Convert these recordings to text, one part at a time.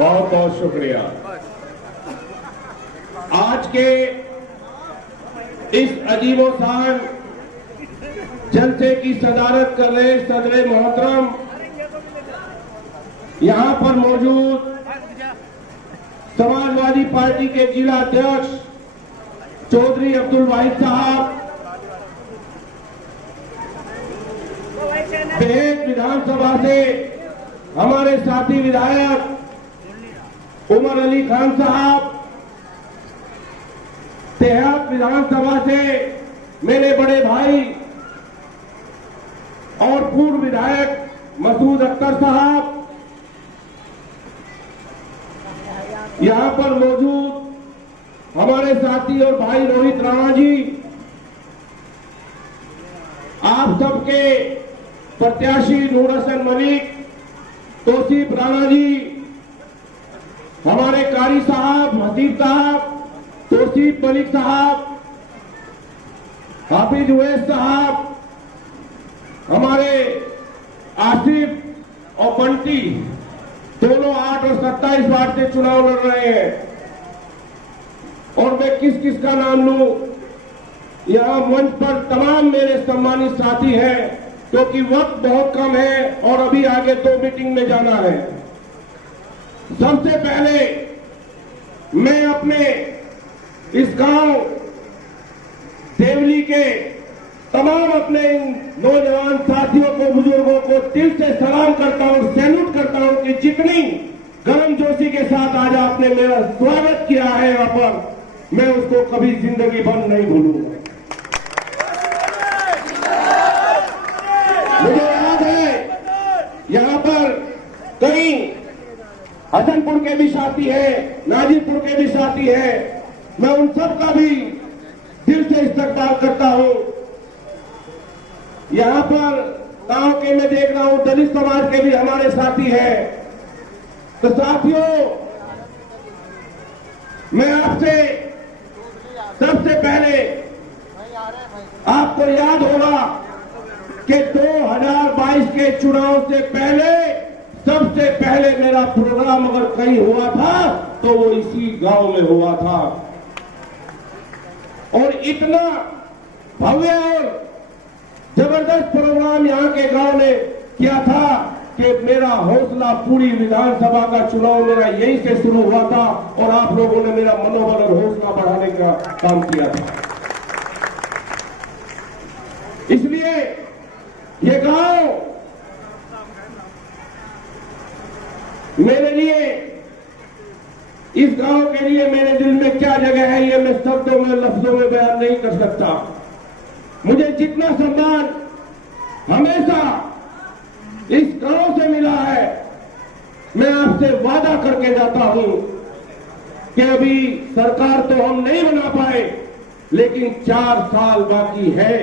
बहुत बहुत शुक्रिया। आज के इस अजीबोशान जलसे की सदारत कर रहे सदर मोहतरम, यहां पर मौजूद समाजवादी पार्टी के जिला अध्यक्ष चौधरी अब्दुल वाहिद साहब, बेहद विधानसभा से हमारे साथी विधायक उमर अली खान साहब, तेहत विधानसभा से मेरे बड़े भाई और पूर्व विधायक मसूद अख्तर साहब, यहां पर मौजूद हमारे साथी और भाई रोहित राणा जी, आप सबके प्रत्याशी नूर हसन मलिक, तौसीफ राणा जी, हमारे कारी साहब, हसीब साहब, तौसीफ मलिक साहब, हाफिज उवैस साहब, हमारे आसिफ और बंटी दोनों 8 और 27 वार्ड से चुनाव लड़ रहे हैं। और मैं किस किस का नाम लूं, यहां मंच पर तमाम मेरे सम्मानित साथी हैं, क्योंकि वक्त बहुत कम है और अभी आगे 2 मीटिंग में जाना है। सबसे पहले मैं अपने इस गांव देवली के तमाम अपने नौजवान साथियों को, बुजुर्गों को दिल से सलाम करता हूं, सैल्यूट करता हूं कि जितनी गर्मजोशी के साथ आज आपने मेरा स्वागत किया है यहाँ पर, मैं उसको कभी जिंदगी भर नहीं भूलूंगा। मुझे याद है यहाँ पर कई हसनपुर के भी साथी हैं, नाजीपुर के भी साथी हैं, मैं उन सब का भी दिल से इस्तकबाल करता हूं। यहां पर गांव के मैं देख रहा हूं दलित समाज के भी हमारे साथी हैं। तो साथियों, मैं आपसे सबसे पहले, आपको याद होगा कि 2022 के चुनाव से पहले सबसे पहले मेरा प्रोग्राम अगर कहीं हुआ था तो वो इसी गांव में हुआ था, और इतना भव्य और जबरदस्त प्रोग्राम यहां के गांव ने किया था कि मेरा हौसला, पूरी विधानसभा का चुनाव मेरा यहीं से शुरू हुआ था और आप लोगों ने मेरा मनोबल और हौसला बढ़ाने का काम किया था। इसलिए ये गांव मेरे लिए, इस गांव के लिए मेरे दिल में क्या जगह है, ये मैं शब्दों में, लफ्जों में बयान नहीं कर सकता। मुझे जितना सम्मान हमेशा इस गांव से मिला है, मैं आपसे वादा करके जाता हूं कि अभी सरकार तो हम नहीं बना पाए, लेकिन 4 साल बाकी है,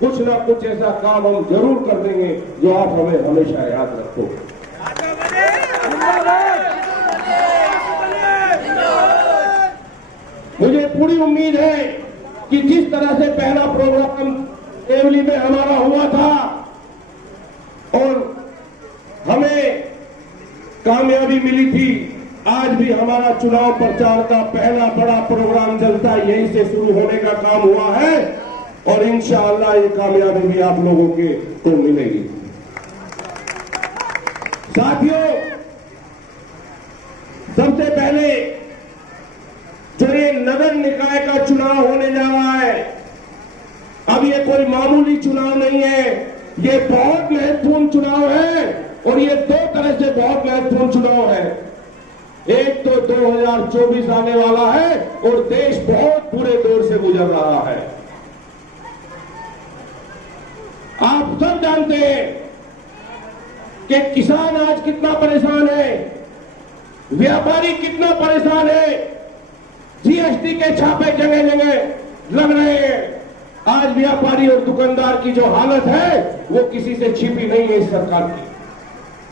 कुछ ना कुछ ऐसा काम हम जरूर कर देंगे जो आप हमें हमेशा याद रखो। मुझे पूरी उम्मीद है कि जिस तरह से पहला प्रोग्राम देवली में हमारा हुआ था और हमें कामयाबी मिली थी, आज भी हमारा चुनाव प्रचार का पहला बड़ा प्रोग्राम जलसा यहीं से शुरू होने का काम हुआ है और इंशाअल्लाह ये कामयाबी भी आप लोगों को मिलेगी। साथियों, सबसे पहले जो ये नगर निकाय का चुनाव होने जा रहा है, अब ये कोई मामूली चुनाव नहीं है, ये बहुत महत्वपूर्ण चुनाव है और ये 2 तरह से बहुत महत्वपूर्ण चुनाव है। एक तो 2024 आने वाला है और देश बहुत बुरे दौर से गुजर रहा है। आप सब जानते हैं कि किसान आज कितना परेशान है, व्यापारी कितना परेशान है, जीएसटी के छापे जगह जगह लग रहे हैं। आज व्यापारी और दुकानदार की जो हालत है वो किसी से छिपी नहीं है। इस सरकार की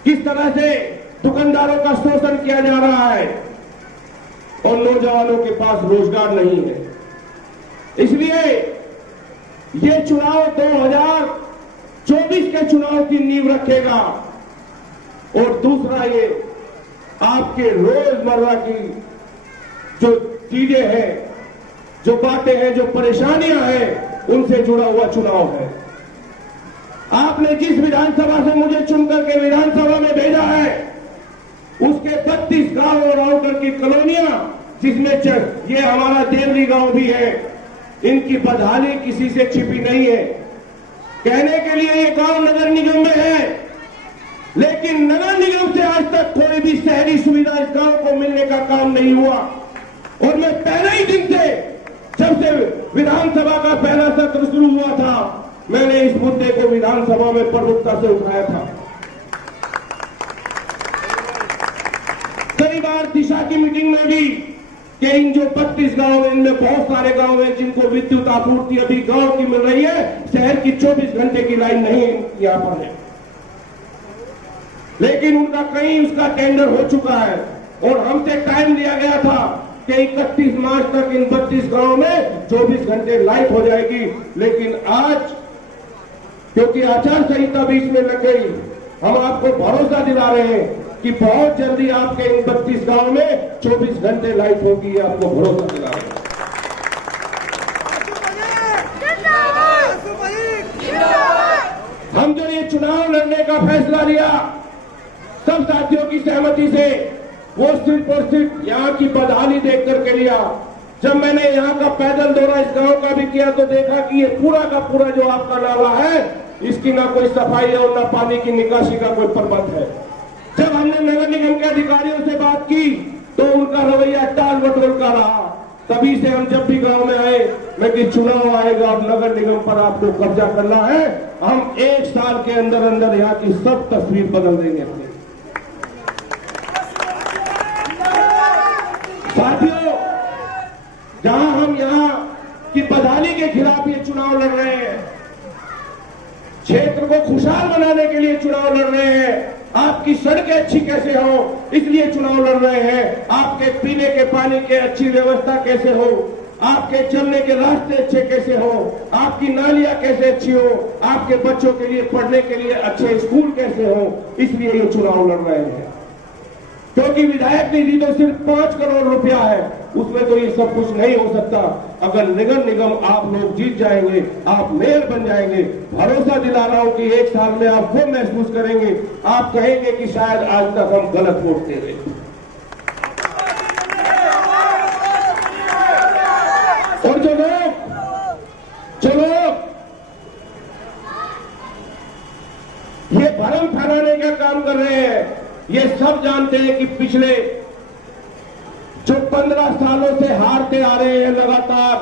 किस तरह से दुकानदारों का शोषण किया जा रहा है और नौजवानों के पास रोजगार नहीं है। इसलिए ये चुनाव 2024 के चुनाव की नींव रखेगा। और दूसरा, ये आपके रोजमर्रा की जो चीजें हैं, जो बातें हैं, जो परेशानियां हैं, उनसे जुड़ा हुआ चुनाव है। आपने जिस विधानसभा से मुझे चुनकर के विधानसभा में भेजा है, उसके 32 गांव और आउटर की कॉलोनियां, जिसमें ये हमारा देवरी गांव भी है, इनकी बदहाली किसी से छिपी नहीं है। कहने के लिए ये गांव नगर निगम में है, लेकिन नगर निगम से आज तक कोई भी शहरी सुविधा इस गांव को मिलने का काम नहीं हुआ। और मैं पहले ही दिन से, जब से विधानसभा का पहला सत्र शुरू हुआ था, मैंने इस मुद्दे को विधानसभा में प्रमुखता से उठाया था। कई बार दिशा की मीटिंग में भी कि इन जो 32 गांव हैं, इनमें बहुत सारे गांव हैं जिनको विद्युत आपूर्ति अभी गांव की मिल रही है, शहर की 24 घंटे की लाइन नहीं यहां पर है। लेकिन उनका कहीं उसका टेंडर हो चुका है और हमसे टाइम दिया गया था कि 31 मार्च तक इन 32 गांव में 24 घंटे लाइट हो जाएगी। लेकिन आज क्योंकि आचार संहिता बीच में लग गई, हम आपको भरोसा दिला रहे हैं कि बहुत जल्दी आपके इन 32 गांव में 24 घंटे लाइट होगी, आपको भरोसा दिला रहे हैं। हम जो ये चुनाव लड़ने का फैसला लिया सब साथियों की सहमति से, वो सिर्फ और सिर्फ यहाँ की बदहाली देख करके लिया। जब मैंने यहाँ का पैदल दौरा इस गांव का भी किया तो देखा कि ये पूरा का पूरा जो आपका नाला है, इसकी ना कोई सफाई और ना पानी की निकासी का कोई प्रबंध है। जब हमने नगर निगम के अधिकारियों से बात की तो उनका रवैया टाल मटोल का रहा। तभी से हम जब भी गांव में आए, मैं कि चुनाव आएगा और नगर निगम पर आपको कब्जा करना है, हम 1 साल के अंदर अंदर यहाँ की सब तस्वीर बदल देंगे। साथियों, जहां हम यहाँ की बदहाली के खिलाफ ये चुनाव लड़ रहे हैं, क्षेत्र को खुशहाल बनाने के लिए चुनाव लड़ रहे हैं, आपकी सड़कें अच्छी कैसे हो इसलिए चुनाव लड़ रहे हैं, आपके पीने के पानी की अच्छी व्यवस्था कैसे हो, आपके चलने के रास्ते अच्छे कैसे हो, आपकी नालियां कैसे अच्छी हो, आपके बच्चों के लिए पढ़ने के लिए अच्छे स्कूल कैसे हो, इसलिए ये चुनाव लड़ रहे हैं। क्योंकि विधायक निधि तो सिर्फ 5 करोड़ रुपया है, उसमें तो ये सब कुछ नहीं हो सकता। अगर नगर निगम आप लोग जीत जाएंगे, आप मेयर बन जाएंगे, भरोसा दिला रहा हूं कि 1 साल में आप वो महसूस करेंगे, आप कहेंगे कि शायद आज तक हम गलत वोट दे रहे। और जो लोग ये भ्रम फैलाने का काम कर रहे हैं, ये सब जानते हैं कि पिछले जो 15 सालों से हारते आ रहे हैं लगातार,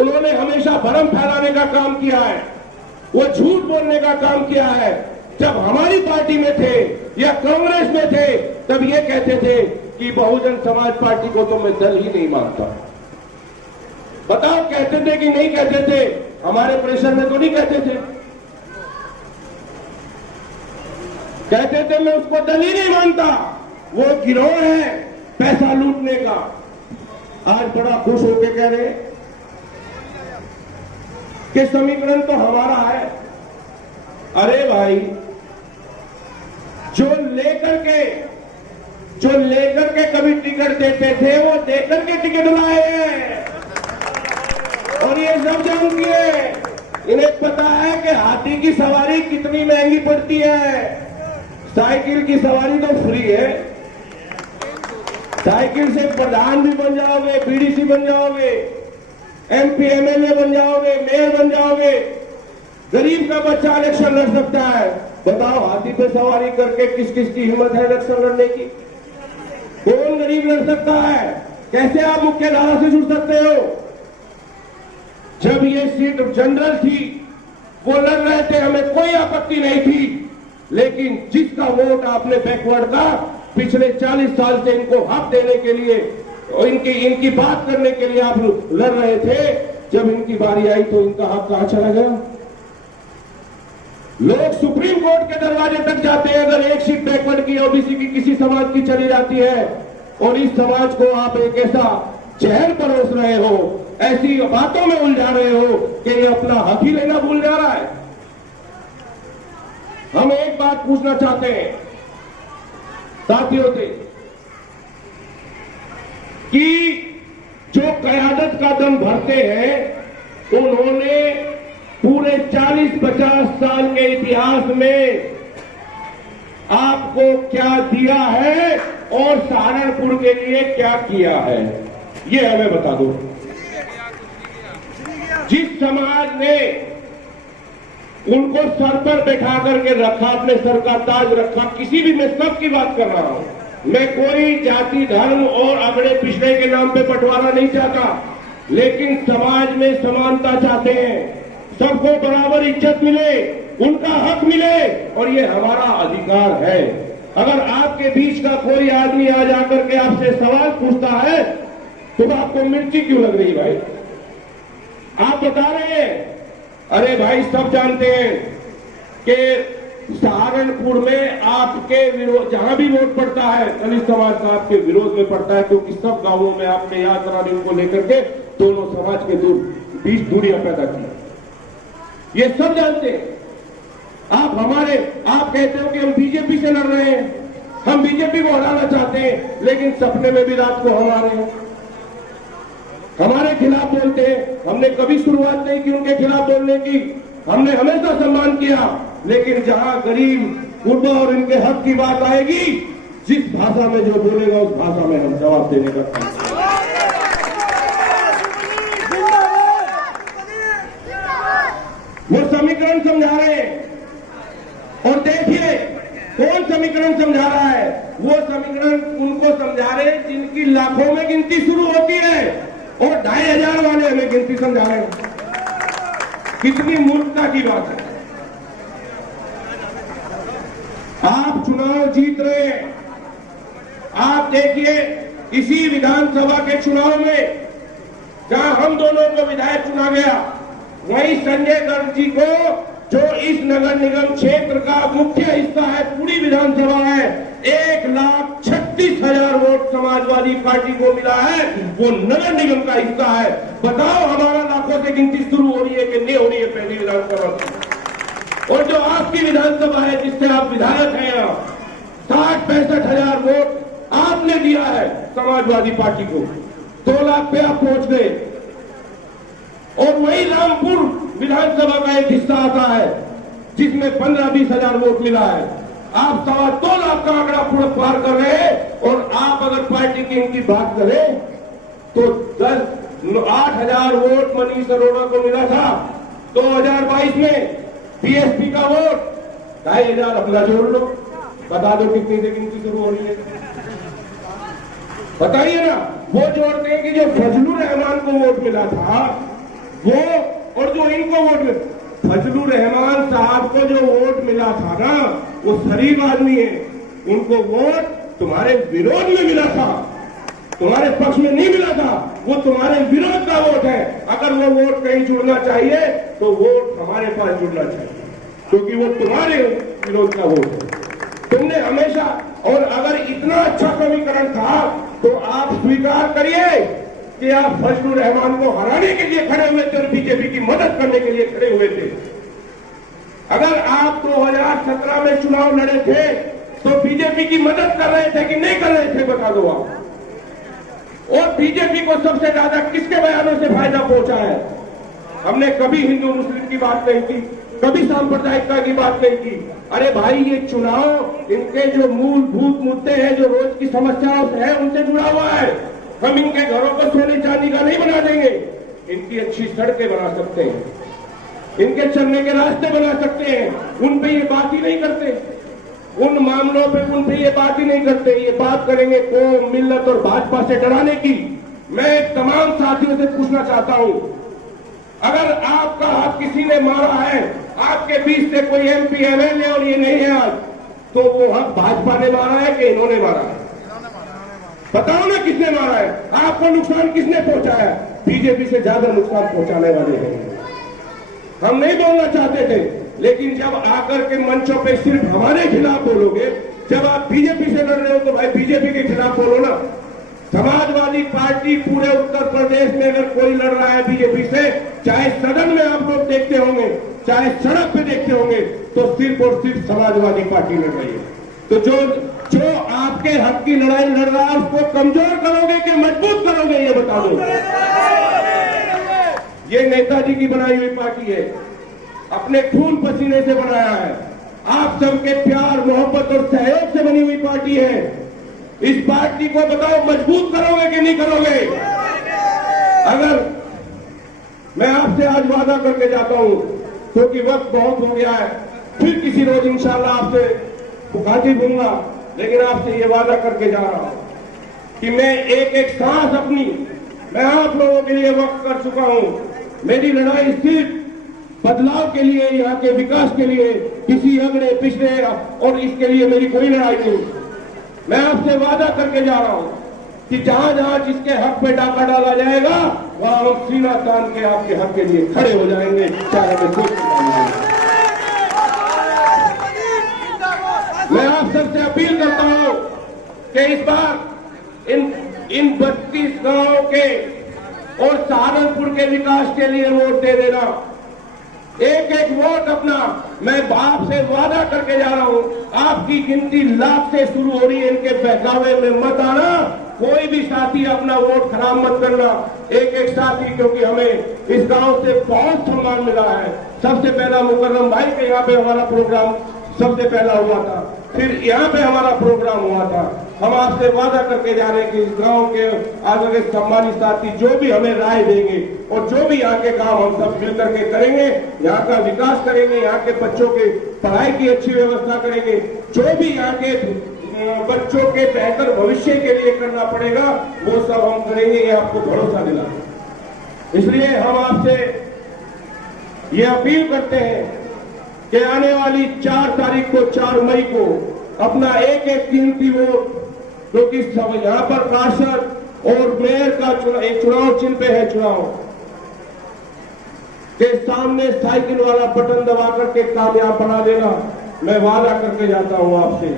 उन्होंने हमेशा भ्रम फैलाने का काम किया है, वो झूठ बोलने का काम किया है। जब हमारी पार्टी में थे या कांग्रेस में थे तब ये कहते थे कि बहुजन समाज पार्टी को तो मैं दल ही नहीं मानता। बताओ, कहते थे कि नहीं कहते थे? हमारे प्रेशर में तो नहीं कहते थे। कहते थे मैं उसको दल ही नहीं मानता, वो गिरोह है पैसा लूटने का। आज बड़ा खुश होकर कह रहे कि समीकरण तो हमारा है। अरे भाई, जो लेकर के कभी टिकट देते थे वो देकर के टिकट लाए हैं। और ये सब जानती है, इन्हें पता है कि हाथी की सवारी कितनी महंगी पड़ती है। साइकिल की सवारी तो फ्री है, साइकिल से प्रधान भी बन जाओगे, बीडीसी बन जाओगे, एमपी एमएलए बन जाओगे, मेयर बन जाओगे। गरीब का बच्चा इलेक्शन लड़ सकता है। बताओ, हाथी पे सवारी करके किस किस की हिम्मत है इलेक्शन लड़ने की? कौन गरीब लड़ सकता है? कैसे आप मुख्य धारा से जुड़ सकते हो? जब ये सीट जनरल थी वो लड़ रहे थे, हमें कोई आपत्ति नहीं थी। लेकिन जिसका वोट आपने बैकवर्ड का पिछले 40 साल से इनको हक देने के लिए और इनकी बात करने के लिए आप लड़ रहे थे, जब इनकी बारी आई तो इनका हक कहां चला गया? लोग सुप्रीम कोर्ट के दरवाजे तक जाते हैं अगर एक सीट बैकवर्ड की ओबीसी की किसी समाज की चली जाती है, और इस समाज को आप एक ऐसा जहर परोस रहे हो, ऐसी बातों में उलझा रहे हो कि ये अपना हक ही लेना भूल जा रहा है। हम एक बात पूछना चाहते हैं साथियों से कि जो कयादत का दम भरते हैं उन्होंने पूरे 40-50 साल के इतिहास में आपको क्या दिया है और सहारनपुर के लिए क्या किया है, ये हमें बता दो। जिस समाज ने उनको सर पर बैठा करके रखा, अपने सर का ताज रखा, किसी भी, मैं सबकी बात कर रहा हूं, मैं कोई जाति धर्म और अगड़े पिछड़े के नाम पे बंटवारा नहीं चाहता, लेकिन समाज में समानता चाहते हैं, सबको बराबर इज्जत मिले, उनका हक मिले, और ये हमारा अधिकार है। अगर आपके बीच का कोई आदमी आ जाकर के आपसे सवाल पूछता है तो आपको मिर्ची क्यों लग रही भाई? आप बता रहे हैं, अरे भाई सब जानते हैं कि सहारनपुर में आपके विरोध, जहां भी वोट पड़ता है दलित समाज का आपके विरोध में पड़ता है, क्योंकि सब गांवों में आपने यात्राओं को लेकर के दोनों समाज के बीच दूरियां पैदा की, ये सब जानते हैं। आप कहते हो कि हम बीजेपी से लड़ रहे हैं, हम बीजेपी को हराना चाहते हैं, लेकिन सपने में भी रात को हमारे खिलाफ बोलते हैं। हमने कभी शुरुआत नहीं की उनके खिलाफ बोलने की, हमने हमेशा सम्मान किया, लेकिन जहां गरीब गुरबा और इनके हक की बात आएगी, जिस भाषा में जो बोलेगा उस भाषा में हम जवाब देने का काम करेंगे। वो समीकरण समझा रहे हैं, और देखिए कौन समीकरण समझा रहा है, वो समीकरण उनको समझा रहे हैं जिनकी लाखों में गिनती शुरू होती है, और 2500 वाले हमें गिनती समझा रहे हैं। कितनी मूर्खता की बात है। आप चुनाव जीत रहे हैं, आप देखिए इसी विधानसभा के चुनाव में जहां हम दोनों को विधायक चुना गया, वहीं संजय गर्ग जी को, जो इस नगर निगम क्षेत्र का मुख्य हिस्सा है, पूरी विधानसभा है, 1,36,000 वोट समाजवादी पार्टी को मिला है, वो नगर निगम का हिस्सा है। बताओ हमारा लाखों से गिनती शुरू हो रही है कि नहीं हो रही है पहली विधानसभा? और जो आपकी विधानसभा है जिससे आप विधायक हैं, यहाँ 60-65,000 वोट आपने दिया है समाजवादी पार्टी को, 2 लाख पे आप पहुंच गए। और वही रामपुर विधानसभा का एक हिस्सा आता है जिसमें 15-20,000 वोट मिला है। आप 2.25 लाख का आंकड़ा पूरा पार कर रहे हैं, और आप अगर पार्टी की इनकी बात करें तो 8,000 वोट मनीष अरोड़ा को मिला था 2022 में, बीएसपी का वोट 2,500 अपना जोड़ लो, बता दो कितनी से गिनती शुरू हो रही है, बताइए ना। वो जोड़ते हैं कि जो फजलुर रहमान को वोट मिला था वो, और जो इनको वोट मिला, फजलुर रहमान साहब को जो वोट मिला था ना, वो शरीफ आदमी है, उनको वोट तुम्हारे विरोध में मिला था, तुम्हारे पक्ष में नहीं मिला था, वो तुम्हारे विरोध का वोट है। अगर वो वोट कहीं जुड़ना चाहिए तो वोट हमारे पास जुड़ना चाहिए, क्योंकि वो तुम्हारे विरोध का वोट है। तुमने हमेशा, और अगर इतना अच्छा समीकरण था तो आप स्वीकार करिए कि आप फजलुर रहमान को हराने के लिए खड़े हुए थे और बीजेपी की मदद करने के लिए खड़े हुए थे। अगर आप 2017 में चुनाव लड़े थे तो बीजेपी की मदद कर रहे थे कि नहीं कर रहे थे, बता दो आप। और बीजेपी को सबसे ज्यादा किसके बयानों से फायदा पहुंचा है? हमने कभी हिंदू मुस्लिम की बात नहीं की, कभी सांप्रदायिकता की बात नहीं की। अरे भाई, ये चुनाव इनके जो मूलभूत मुद्दे हैं, जो रोज की समस्याओं से है, उनसे जुड़ा हुआ है। हम इनके घरों को सोने चांदी का नहीं बना देंगे, इनकी अच्छी सड़कें बना सकते हैं, इनके चलने के रास्ते बना सकते हैं। उन पे ये बात ही नहीं करते, उन मामलों पे उन पे ये बात ही नहीं करते। ये बात करेंगे कौम, मिल्लत और भाजपा से डराने की। मैं तमाम साथियों से पूछना चाहता हूं, अगर आपका हाथ किसी ने मारा है, आपके बीच से कोई एमपी एमएलए और ये नहीं है आज, तो वो हक भाजपा ने मारा है कि इन्होंने मारा है? बताओ ना किसने मारा है? आपको नुकसान किसने पहुंचाया है? बीजेपी से ज्यादा नुकसान पहुंचाने वाले हैं। हम नहीं बोलना चाहते थे, लेकिन जब आकर के मंचों पे सिर्फ हमारे खिलाफ बोलोगे, जब आप बीजेपी से लड़ रहे हो तो भाई बीजेपी के खिलाफ बोलो ना। समाजवादी पार्टी पूरे उत्तर प्रदेश में अगर कोई लड़ रहा है बीजेपी से, चाहे सदन में आप लोग देखते होंगे, चाहे सड़क पे देखते होंगे, तो सिर्फ और सिर्फ समाजवादी पार्टी लड़ रही है। तो जो आपके हक की लड़ाई लड़ रहा है उसको कमजोर करोगे कि मजबूत करोगे, ये बता दो। ये नेताजी की बनाई हुई पार्टी है, अपने खून पसीने से बनाया है, आप सबके प्यार मोहब्बत और सहयोग से बनी हुई पार्टी है। इस पार्टी को बताओ मजबूत करोगे कि नहीं करोगे? अगर मैं आपसे आज वादा करके जाता हूं, क्योंकि वक्त बहुत हो गया है, फिर किसी रोज इंशाल्लाह आपसे मुखातिब होऊंगा, लेकिन आपसे ये वादा करके जा रहा हूं कि मैं एक एक सांस अपनी मैं आप लोगों के लिए वक्त कर चुका हूं। मेरी लड़ाई सिर्फ बदलाव के लिए, यहाँ के विकास के लिए, किसी अगड़े पिछड़े और इसके लिए मेरी कोई लड़ाई नहीं। मैं आपसे वादा करके जा रहा हूं कि जहां जहां जिसके हक पे डाका डाला जाएगा वहां हम सीना तान के आपके हक के लिए खड़े हो जाएंगे, चाहे हमें कुछ नहीं। मैं आप सबसे अपील करता हूं कि इस बार इन 32 गांवों के और सहारनपुर के विकास के लिए वोट दे देना, एक एक वोट अपना। मैं बाप से वादा करके जा रहा हूं, आपकी गिनती लाख से शुरू हो रही है, इनके बहकावे में मत आना। कोई भी साथी अपना वोट खराब मत करना, एक एक साथी, क्योंकि हमें इस गांव से बहुत सम्मान मिला है। सबसे पहला मुकर्रम भाई के यहाँ पे हमारा प्रोग्राम सबसे पहला हुआ था, फिर यहाँ पे हमारा प्रोग्राम हुआ था। हम आपसे वादा करके जा रहे हैं कि इस गांव के आगे के सम्मानित साथी जो भी हमें राय देंगे और जो भी यहाँ के काम हम सब मिलकर के करेंगे, यहाँ का विकास करेंगे, यहाँ के बच्चों के पढ़ाई की अच्छी व्यवस्था करेंगे, जो भी यहाँ के बच्चों के बेहतर भविष्य के लिए करना पड़ेगा वो सब हम करेंगे, ये आपको भरोसा दिला। इसलिए हम आपसे ये अपील करते हैं कि आने वाली 4 तारीख को, 4 मई को अपना एक एक कीमती वोट, क्योंकि यहाँ पर पार्षद और मेयर का चुनाव चिन्ह पे है, चुनाव के सामने साइकिल वाला बटन दबा करके कामयाब बना देना। मैं वादा करके जाता हूं आपसे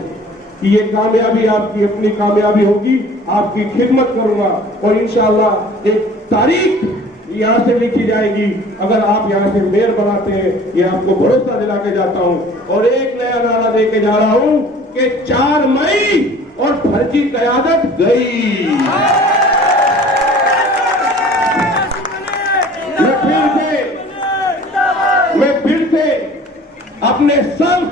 कि ये कामयाबी आपकी अपनी कामयाबी होगी, आपकी खिदमत करूंगा और इंशाअल्लाह एक तारीख यहां से लिखी जाएगी अगर आप यहां से मेयर बनाते हैं, ये आपको भरोसा दिला के जाता हूं। और एक नया नारा दे के जा रहा हूं कि 4 मई और फर्जी क़यादत गई। मैं फिर से अपने सब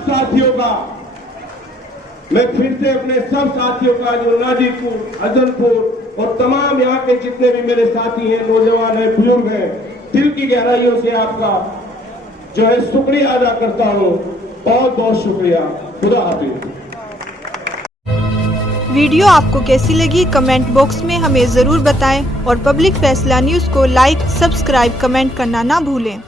साथियों का जो नाजीपुर, अजनपुर और तमाम यहाँ के जितने भी मेरे साथी हैं, नौजवान हैं, बुजुर्ग हैं, दिल की गहराइयों से आपका जो है शुक्रिया अदा करता हूँ। बहुत बहुत शुक्रिया। खुदा हाफिज। वीडियो आपको कैसी लगी कमेंट बॉक्स में हमें ज़रूर बताएं और पब्लिक फैसला न्यूज़ को लाइक, सब्सक्राइब, कमेंट करना ना भूलें।